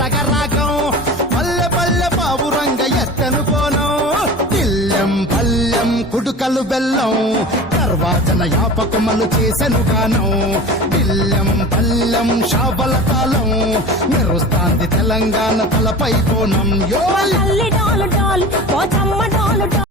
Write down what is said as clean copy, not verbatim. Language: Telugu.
తగరాగం పల్లె పల్లె పావురంగ ఎత్తను కోణం తిల్లెం పల్లెం కుడుకలు బెల్లం తర్వాతన యాపకమలు చేసెను గానం తిల్లెం పల్లెం షాబల తాళం మెరుస్తాంది తెలంగాణ తలపై కోణం యో తల్లి డోలు